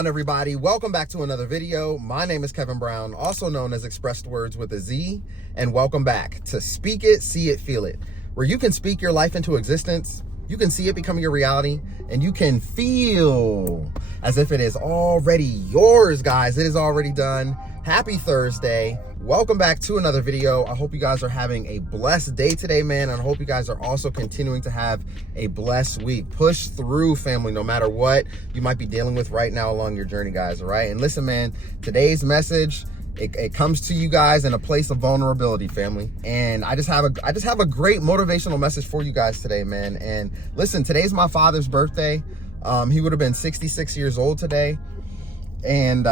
on, everybody? Welcome back to another video. My name is Kevin Brown, also known as ExpressedWordz with a Z, and welcome back to Speak It, See It, Feel It, where you can speak your life into existence, you can see it becoming your reality, and you can feel as if it is already yours, guys. It is already done. Happy Thursday. Welcome back to another video. I hope you guys are having a blessed day today, man. And I hope you guys are also continuing to have a blessed week. Push through, family, no matter what you might be dealing with right now along your journey, guys. All right. And listen, man, today's message, it comes to you guys in a place of vulnerability, family. And I just have a great motivational message for you guys today, man. And listen, today's my father's birthday. He would have been 66 years old today. And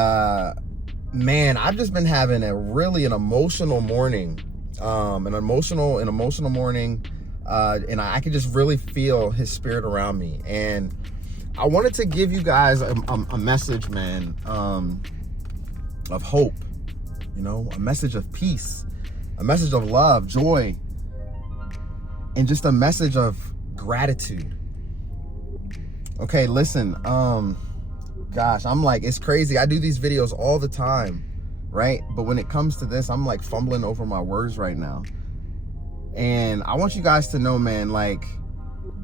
man, I've just been having an emotional morning, an emotional morning, and I could just really feel his spirit around me. And I wanted to give you guys a message, man, of hope, you know, a message of peace, a message of love, joy, and just a message of gratitude. Okay, listen, gosh, I'm like, it's crazy. I do these videos all the time, right? But when it comes to this, I'm like fumbling over my words right now. And I want you guys to know, man, like,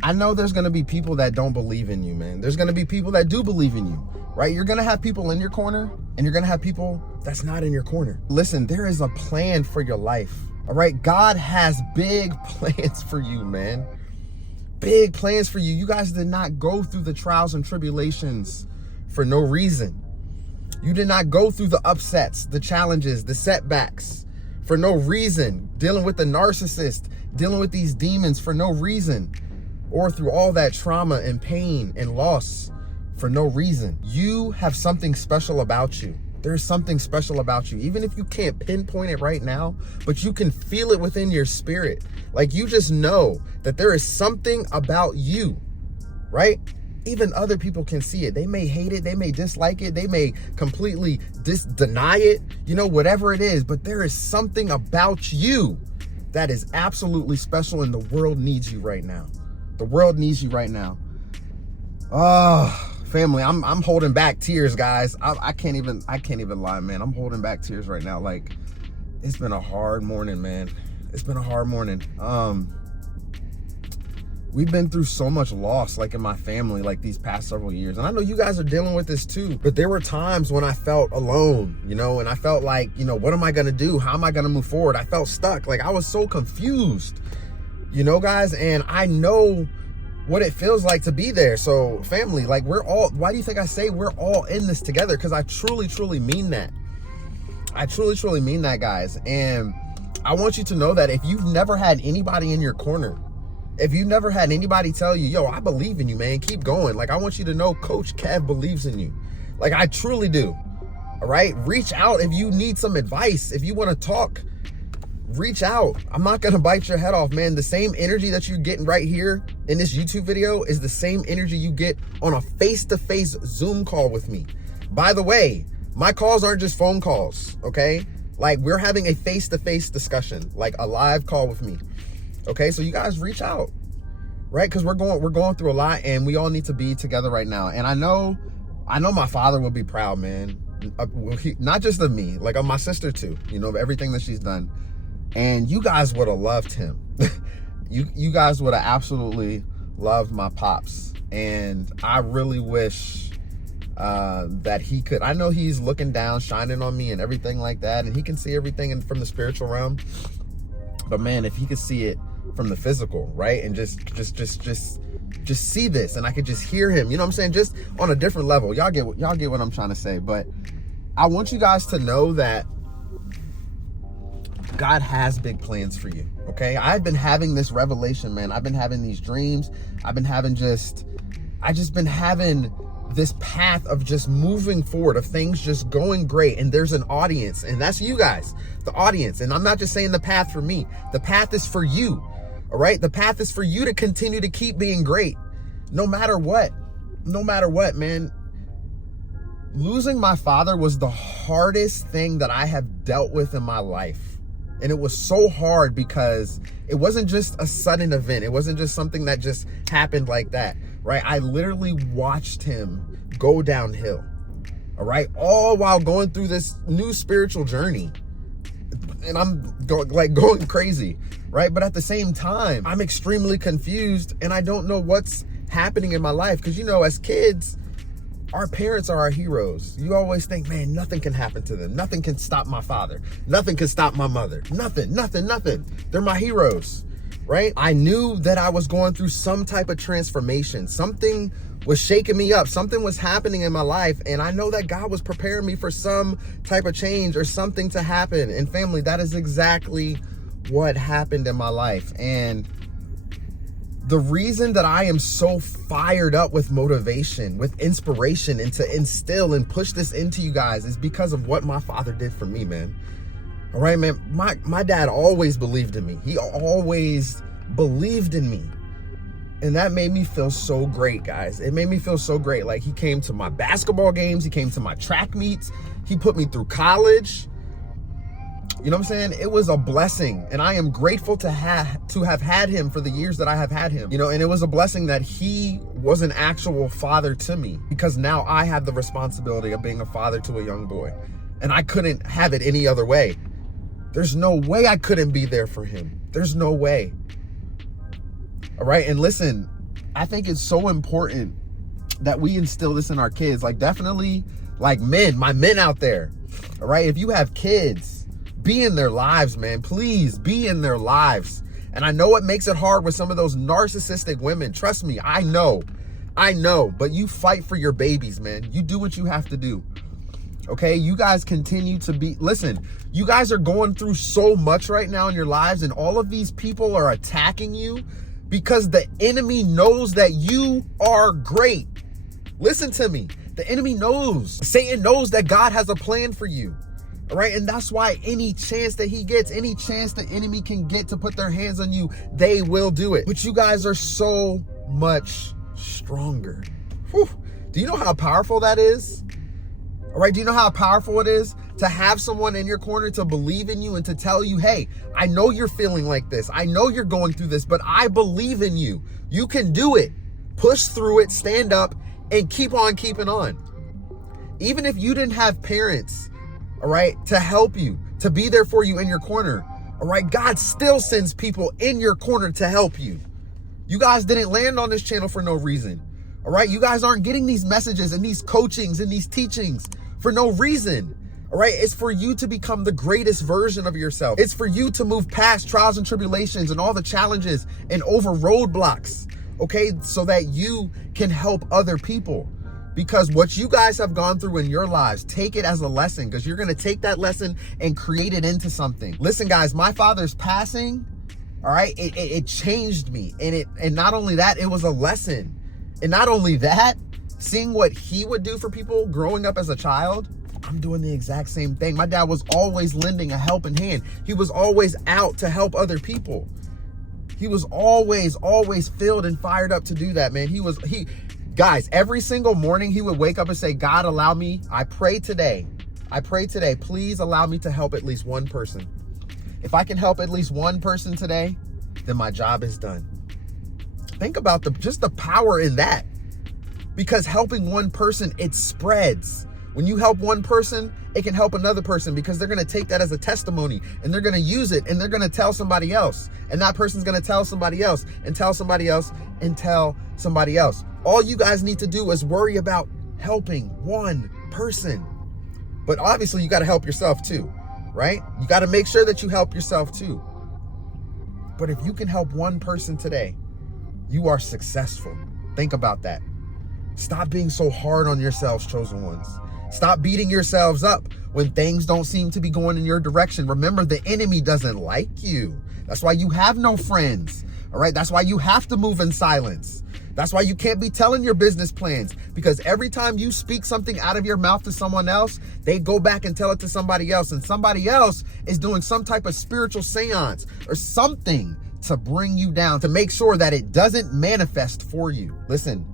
I know there's going to be people that don't believe in you, man. There's going to be people that do believe in you, right? You're going to have people in your corner, and you're going to have people that's not in your corner. Listen, there is a plan for your life, all right? God has big plans for you, man. Big plans for you. You guys did not go through the trials and tribulations for no reason. You did not go through the upsets, the challenges, the setbacks for no reason, dealing with the narcissist, dealing with these demons for no reason, or through all that trauma and pain and loss for no reason. You have something special about you. There's something special about you, even if you can't pinpoint it right now, but you can feel it within your spirit. Like, you just know that there is something about you, right? Even other people can see it. They may hate it. They may dislike it. They may completely deny it, you know, whatever it is. But there is something about you that is absolutely special, and the world needs you right now. The world needs you right now. Oh, family, I'm holding back tears, guys. I can't even lie, man. I'm holding back tears right now. Like, it's been a hard morning, man. It's been a hard morning. We've been through so much loss, like in my family, like these past several years. And I know you guys are dealing with this too, but there were times when I felt alone, you know, and I felt like, you know, what am I going to do? How am I going to move forward? I felt stuck. Like, I was so confused, you know, guys, and I know what it feels like to be there. So family, like, why do you think I say we're all in this together? Because I truly, truly mean that. I truly, truly mean that, guys. And I want you to know that if you've never had anybody in your corner, if you never had anybody tell you, yo, I believe in you, man, keep going. Like, I want you to know Coach Kev believes in you. Like, I truly do. All right. Reach out if you need some advice. If you want to talk, reach out. I'm not going to bite your head off, man. The same energy that you're getting right here in this YouTube video is the same energy you get on a face-to-face Zoom call with me. By the way, my calls aren't just phone calls. Okay. Like, we're having a face-to-face discussion, like a live call with me. Okay, so you guys reach out, right? Because we're going through a lot, and we all need to be together right now. And I know my father will be proud, man. Not just of me, like of my sister too. You know, of everything that she's done. And you guys would have loved him. you guys would have absolutely loved my pops. And I really wish that he could. I know he's looking down, shining on me, and everything like that, and he can see everything from the spiritual realm. But man, if he could see it from the physical, right? And just see this, and I could just hear him, you know what I'm saying? Just on a different level. Y'all get what I'm trying to say. But I want you guys to know that God has big plans for you. Okay. I've been having this revelation, man. I've been having these dreams. I've been having been having this path of just moving forward, of things just going great. And there's an audience, and that's you guys, the audience. And I'm not just saying the path for me. The path is for you. All right. The path is for you to continue to keep being great. No matter what, man. Losing my father was the hardest thing that I have dealt with in my life. And it was so hard because it wasn't just a sudden event. It wasn't just something that just happened like that, right? I literally watched him go downhill. all right? All while going through this new spiritual journey. And I'm going crazy, right? But at the same time, I'm extremely confused and I don't know what's happening in my life. Because, you know, as kids, our parents are our heroes. You always think, man, nothing can happen to them. Nothing can stop my father. Nothing can stop my mother. Nothing. They're my heroes, right? I knew that I was going through some type of transformation. Something was shaking me up. Something was happening in my life. And I know that God was preparing me for some type of change or something to happen. And family, that is exactly what happened in my life. And the reason that I am so fired up with motivation, with inspiration, and to instill and push this into you guys is because of what my father did for me, man. All right, man. My dad always believed in me. He always believed in me. And that made me feel so great, guys. It made me feel so great. Like, he came to my basketball games. He came to my track meets. He put me through college. You know what I'm saying? It was a blessing. And I am grateful to have had him for the years that I have had him. You know, and it was a blessing that he was an actual father to me, because now I have the responsibility of being a father to a young boy. And I couldn't have it any other way. There's no way I couldn't be there for him. There's no way. All right. And listen, I think it's so important that we instill this in our kids. Like, definitely, like, my men out there. All right. If you have kids, be in their lives, man. Please be in their lives. And I know it makes it hard with some of those narcissistic women. Trust me. I know, but you fight for your babies, man. You do what you have to do. Okay. You guys continue to listen, you guys are going through so much right now in your lives, and all of these people are attacking you because the enemy knows that you are great. Listen to me. The enemy knows. Satan knows that God has a plan for you. All right. And that's why any chance that he gets, any chance the enemy can get to put their hands on you, they will do it. But you guys are so much stronger. Whew. Do you know how powerful that is? All right. Do you know how powerful it is to have someone in your corner to believe in you and to tell you, hey, I know you're feeling like this. I know you're going through this, but I believe in you. You can do it. Push through it, stand up, and keep on keeping on. Even if you didn't have parents, all right, to help you, to be there for you in your corner, all right, God still sends people in your corner to help you. You guys didn't land on this channel for no reason. All right. You guys aren't getting these messages and these coachings and these teachings for no reason. All right. It's for you to become the greatest version of yourself. It's for you to move past trials and tribulations and all the challenges and over roadblocks. Okay. So that you can help other people, because what you guys have gone through in your lives, take it as a lesson, because you're going to take that lesson and create it into something. Listen, guys, my father's passing. All right. It changed me. And not only that, it was a lesson. And not only that, seeing what he would do for people growing up as a child, I'm doing the exact same thing. My dad was always lending a helping hand. He was always out to help other people. He was always filled and fired up to do that, man. Guys, every single morning he would wake up and say, God, allow me. I pray today, please allow me to help at least one person. If I can help at least one person today, then my job is done. Think about just the power in that, because helping one person, it spreads. When you help one person, it can help another person, because they're going to take that as a testimony and they're going to use it and they're going to tell somebody else. And that person's going to tell somebody else and tell somebody else and tell somebody else. All you guys need to do is worry about helping one person. But obviously you got to help yourself too, right? You got to make sure that you help yourself too. But if you can help one person today, you are successful. Think about that. Stop being so hard on yourselves, chosen ones. Stop beating yourselves up when things don't seem to be going in your direction. Remember, the enemy doesn't like you. That's why you have no friends. All right. That's why you have to move in silence. That's why you can't be telling your business plans, because every time you speak something out of your mouth to someone else, they go back and tell it to somebody else, and somebody else is doing some type of spiritual seance or something to bring you down, to make sure that it doesn't manifest for you. Listen,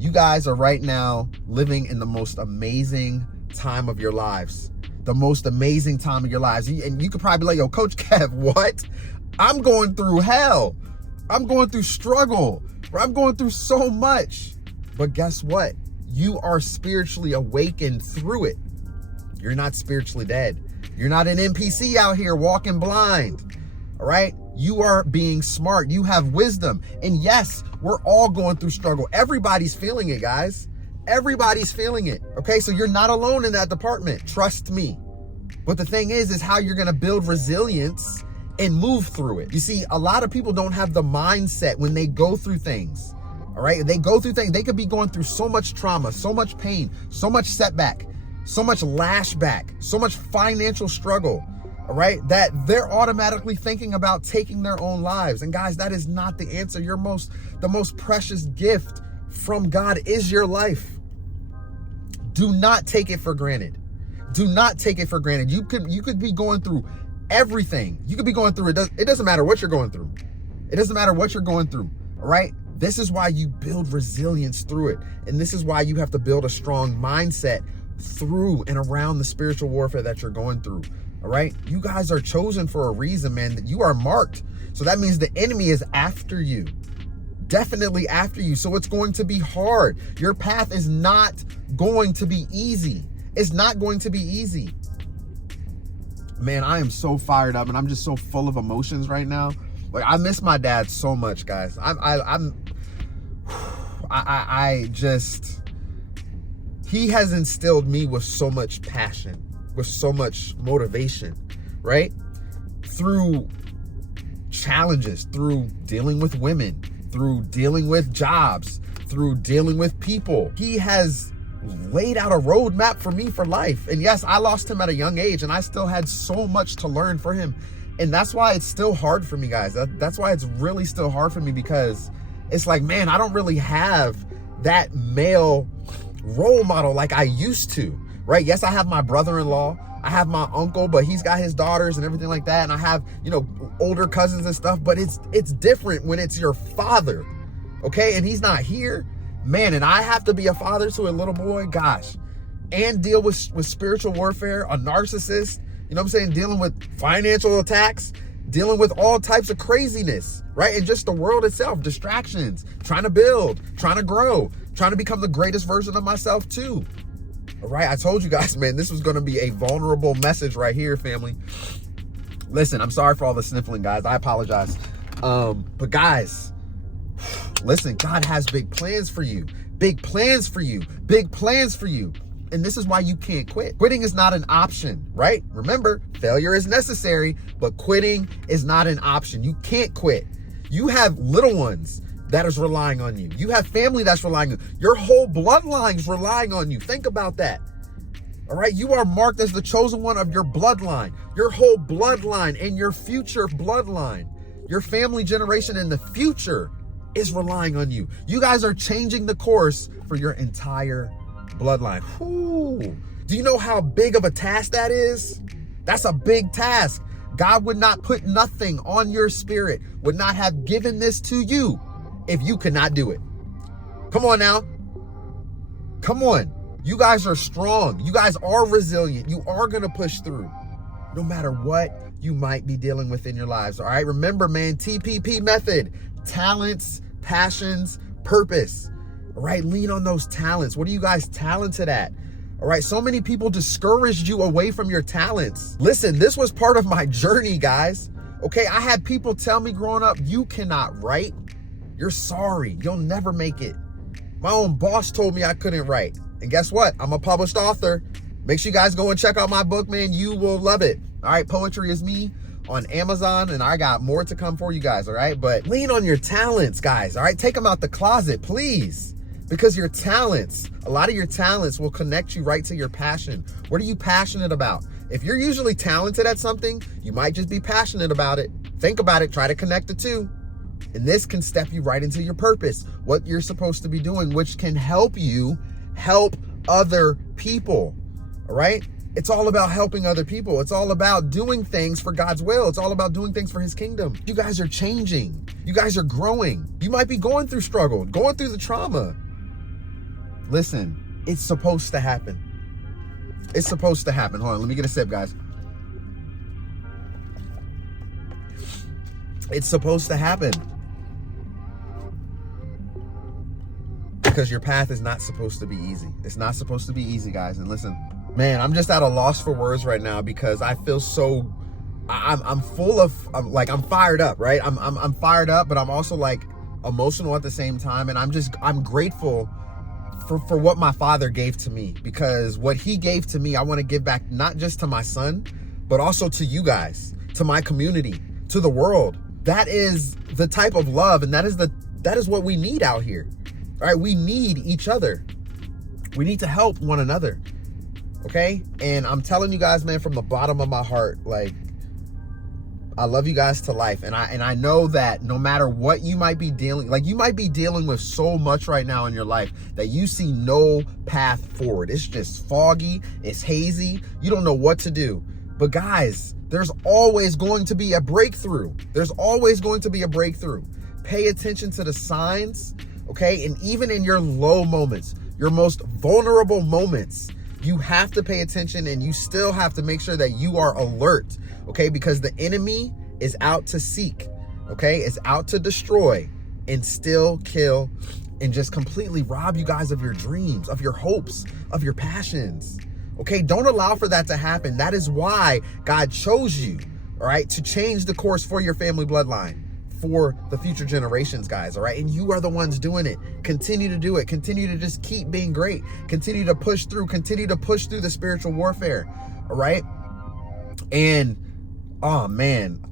you guys are right now living in the most amazing time of your lives, the most amazing time of your lives. And you could probably be like, yo, Coach Kev, what? I'm going through hell. I'm going through struggle. I'm going through so much. But guess what? you are spiritually awakened through it. You're not spiritually dead. You're not an NPC out here walking blind. All right? You are being smart. You have wisdom. And yes, we're all going through struggle. Everybody's feeling it, guys. Everybody's feeling it. Okay? So you're not alone in that department. Trust me. But the thing is how you're going to build resilience and move through it. You see, a lot of people don't have the mindset when they go through things. All right? They go through things. They could be going through so much trauma, so much pain, so much setback, so much lashback, so much financial struggle. All right, that they're automatically thinking about taking their own lives. And guys, that is not the answer. The most precious gift from God is your life. Do not take it for granted. Do not take it for granted. You could be going through everything. You could be going through it. It doesn't matter what you're going through. It doesn't matter what you're going through. All right. This is why you build resilience through it. And this is why you have to build a strong mindset through and around the spiritual warfare that you're going through. All right. You guys are chosen for a reason, man. That you are marked. So that means the enemy is after you. Definitely after you. So it's going to be hard. Your path is not going to be easy. It's not going to be easy. Man, I am so fired up and I'm just so full of emotions right now. Like, I miss my dad so much, guys. He has instilled me with so much passion, with so much motivation, right? Through challenges, through dealing with women, through dealing with jobs, through dealing with people. He has laid out a roadmap for me for life. And yes, I lost him at a young age and I still had so much to learn for him. And that's why it's still hard for me, guys. That's why it's really still hard for me, because it's like, man, I don't really have that male role model like I used to, right? Yes, I have my brother-in-law, I have my uncle, but he's got his daughters and everything like that. And I have, older cousins and stuff, but it's different when it's your father, okay? And he's not here, man. And I have to be a father to a little boy, gosh, and deal with spiritual warfare, a narcissist, dealing with financial attacks, dealing with all types of craziness, right? And just the world itself, distractions, trying to build, trying to grow, trying to become the greatest version of myself too. All right, I told you guys, man, this was going to be a vulnerable message right here, family. Listen, I'm sorry for all the sniffling, guys. I apologize. But guys, listen, God has big plans for you. Big plans for you. Big plans for you. And this is why you can't quit. Quitting is not an option, right? Remember, failure is necessary, but quitting is not an option. You can't quit. You have little ones that is relying on you. You have family that's relying on you. Your whole bloodline's relying on you. Think about that. All right. You are marked as the chosen one of your bloodline, your whole bloodline and your future bloodline, your family generation in the future is relying on you. You guys are changing the course for your entire bloodline. Ooh. Do you know how big of a task that is? That's a big task. God would not put nothing on your spirit, would not have given this to you if you could not do it. Come on now. Come on. You guys are strong. You guys are resilient. You are going to push through no matter what you might be dealing with in your lives. All right. Remember, man, TPP method, talents, passions, purpose. All right. Lean on those talents. What are you guys talented at? All right. So many people discouraged you away from your talents. Listen, this was part of my journey, guys. Okay. I had people tell me growing up, you cannot write. You're sorry. You'll never make it. My own boss told me I couldn't write. And guess what? I'm a published author. Make sure you guys go and check out my book, man. You will love it. All right. Poetry is Me on Amazon. And I got more to come for you guys. All right. But lean on your talents, guys. All right. Take them out the closet, please. Because your talents, a lot of your talents will connect you right to your passion. What are you passionate about? If you're usually talented at something, you might just be passionate about it. Think about it. Try to connect the two. And this can step you right into your purpose, what you're supposed to be doing, which can help you help other people. All right. It's all about helping other people. It's all about doing things for God's will. It's all about doing things for his kingdom. You guys are changing. You guys are growing. You might be going through struggle, going through the trauma. Listen, it's supposed to happen. It's supposed to happen. Hold on. Let me get a sip, guys. It's supposed to happen. because your path is not supposed to be easy. It's not supposed to be easy, guys. And listen, man, I'm just at a loss for words right now because I feel so, I'm full of, I'm fired up, right? I'm fired up, but I'm also like emotional at the same time. And I'm grateful for what my father gave to me, because what he gave to me, I want to give back, not just to my son, but also to you guys, to my community, to the world. That is the type of love, and that is what we need out here. All right, we need each other. We need to help one another. Okay? And I'm telling you guys, man, from the bottom of my heart, like, I love you guys to life. And I know that no matter what you might be dealing, like, you might be dealing with so much right now in your life that you see no path forward. It's just foggy, it's hazy, you don't know what to do. But guys, there's always going to be a breakthrough. There's always going to be a breakthrough. Pay attention to the signs, okay? And even in your low moments, your most vulnerable moments, you have to pay attention, and you still have to make sure that you are alert, okay? Because the enemy is out to seek, okay? It's out to destroy and still kill and just completely rob you guys of your dreams, of your hopes, of your passions, okay? Don't allow for that to happen. That is why God chose you, all right, to change the course for your family bloodline, for the future generations, guys, all right? And you are the ones doing it. Continue to do it. Continue to just keep being great. Continue to push through. Continue to push through the spiritual warfare, all right? And, oh, man,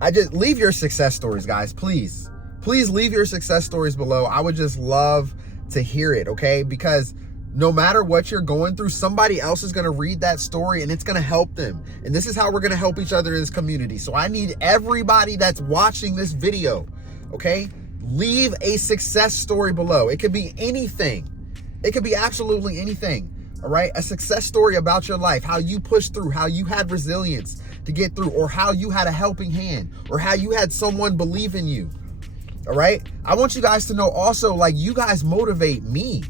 I just leave your success stories, guys, please. Please leave your success stories below. I would just love to hear it, okay? Because no matter what you're going through, somebody else is going to read that story and it's going to help them. And this is how we're going to help each other in this community. So I need everybody that's watching this video, okay? Leave a success story below. It could be anything. It could be absolutely anything, all right? A success story about your life, how you pushed through, how you had resilience to get through, or how you had a helping hand, or how you had someone believe in you, all right? I want you guys to know also, like, you guys motivate me.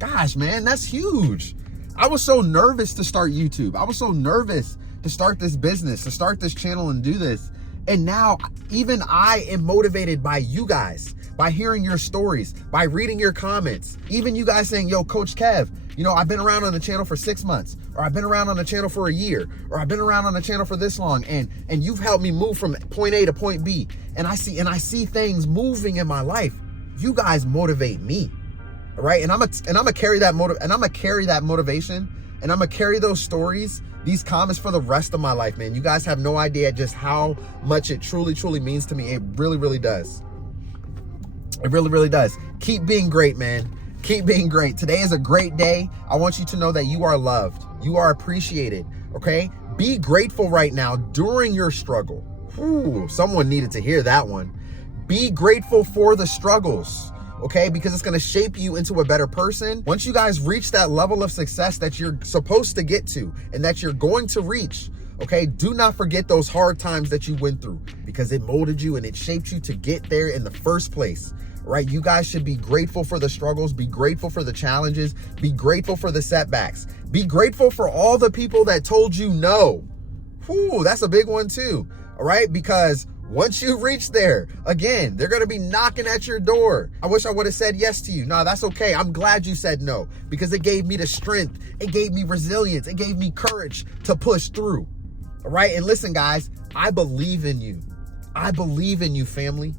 Gosh, man, that's huge. I was so nervous to start YouTube. I was so nervous to start this business, to start this channel and do this. And now even I am motivated by you guys, by hearing your stories, by reading your comments. Even you guys saying, yo, Coach Kev, you know, I've been around on the channel for 6 months, or I've been around on the channel for a year, or I've been around on the channel for this long, and you've helped me move from point A to point B. And I see things moving in my life. You guys motivate me. All right, and I'm gonna carry that motivation, and I'm gonna carry those stories, these comments, for the rest of my life, man. You guys have no idea just how much it truly means to me. It really does. It really does. Keep being great, man. Keep being great. Today is a great day. I want you to know that you are loved. You are appreciated. Okay, be grateful right now during your struggle. Ooh, someone needed to hear that one. Be grateful for the struggles. Okay, because it's going to shape you into a better person. Once you guys reach that level of success that you're supposed to get to and that you're going to reach, okay, do not forget those hard times that you went through, because it molded you and it shaped you to get there in the first place, right? You guys should be grateful for the struggles, be grateful for the challenges, be grateful for the setbacks, be grateful for all the people that told you no. Whew, that's a big one too, all right? Because once you reach there, again, they're going to be knocking at your door. I wish I would have said yes to you. No, that's okay. I'm glad you said no, because it gave me the strength. It gave me resilience. It gave me courage to push through. All right. And listen, guys, I believe in you. I believe in you, family.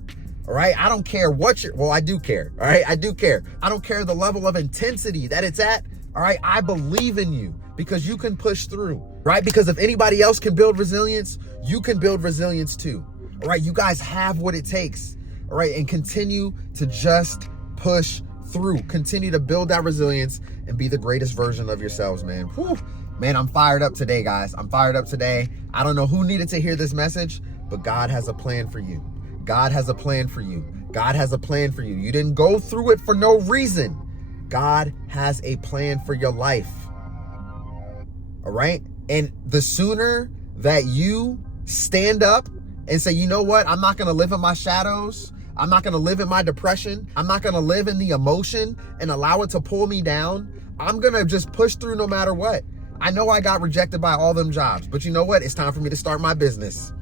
All right. I don't care what I do care. All right. I do care. I don't care the level of intensity that it's at. All right. I believe in you, because you can push through, right? Because if anybody else can build resilience, you can build resilience too. All right, you guys have what it takes, all right? And continue to just push through. Continue to build that resilience and be the greatest version of yourselves, man. Whew. Man, I'm fired up today, guys. I'm fired up today. I don't know who needed to hear this message, but God has a plan for you. God has a plan for you. God has a plan for you. You didn't go through it for no reason. God has a plan for your life, all right? And the sooner that you stand up and say, you know what? I'm not going to live in my shadows. I'm not going to live in my depression. I'm not going to live in the emotion and allow it to pull me down. I'm going to just push through no matter what. I know I got rejected by all them jobs, but you know what? It's time for me to start my business.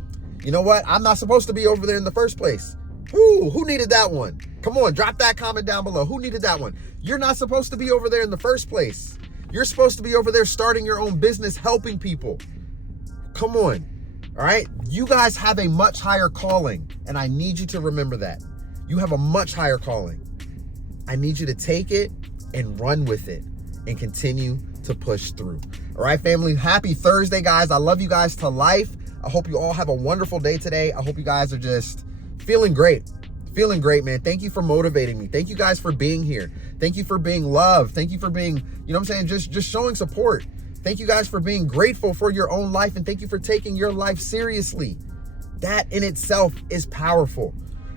You know what? I'm not supposed to be over there in the first place. Ooh, who needed that one? Come on, drop that comment down below. Who needed that one? You're not supposed to be over there in the first place. You're supposed to be over there starting your own business, helping people. Come on, all right? You guys have a much higher calling, and I need you to remember that. You have a much higher calling. I need you to take it and run with it and continue to push through. All right, family, happy Thursday, guys. I love you guys to life. I hope you all have a wonderful day today. I hope you guys are just feeling great. Feeling great, man. Thank you for motivating me. Thank you guys for being here. Thank you for being loved. Thank you for being, you know what I'm saying, just showing support. Thank you guys for being grateful for your own life, and thank you for taking your life seriously. That in itself is powerful.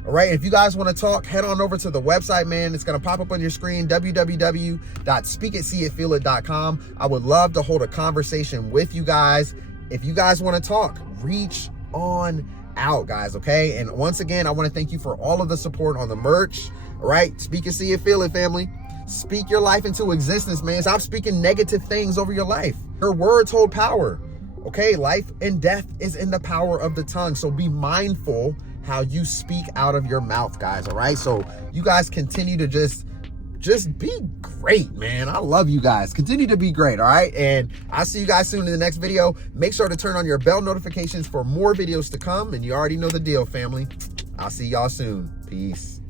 All right, if you guys want to talk, head on over to the website, man. It's going to pop up on your screen, www.speakitseeitfeelit.com. I would love to hold a conversation with you guys. If you guys want to talk, reach on out, guys, okay? And once again, I want to thank you for all of the support on the merch. All right, speak it, see it, feel it, family. Speak your life into existence, man. Stop speaking negative things over your life. Your words hold power, okay? Life and death is in the power of the tongue, so be mindful how you speak out of your mouth, guys, all right? So you guys continue to just be great, man. I love you guys. Continue to be great, all right? And I'll see you guys soon in the next video. Make sure to turn on your bell notifications for more videos to come, and you already know the deal, family. I'll see y'all soon. Peace.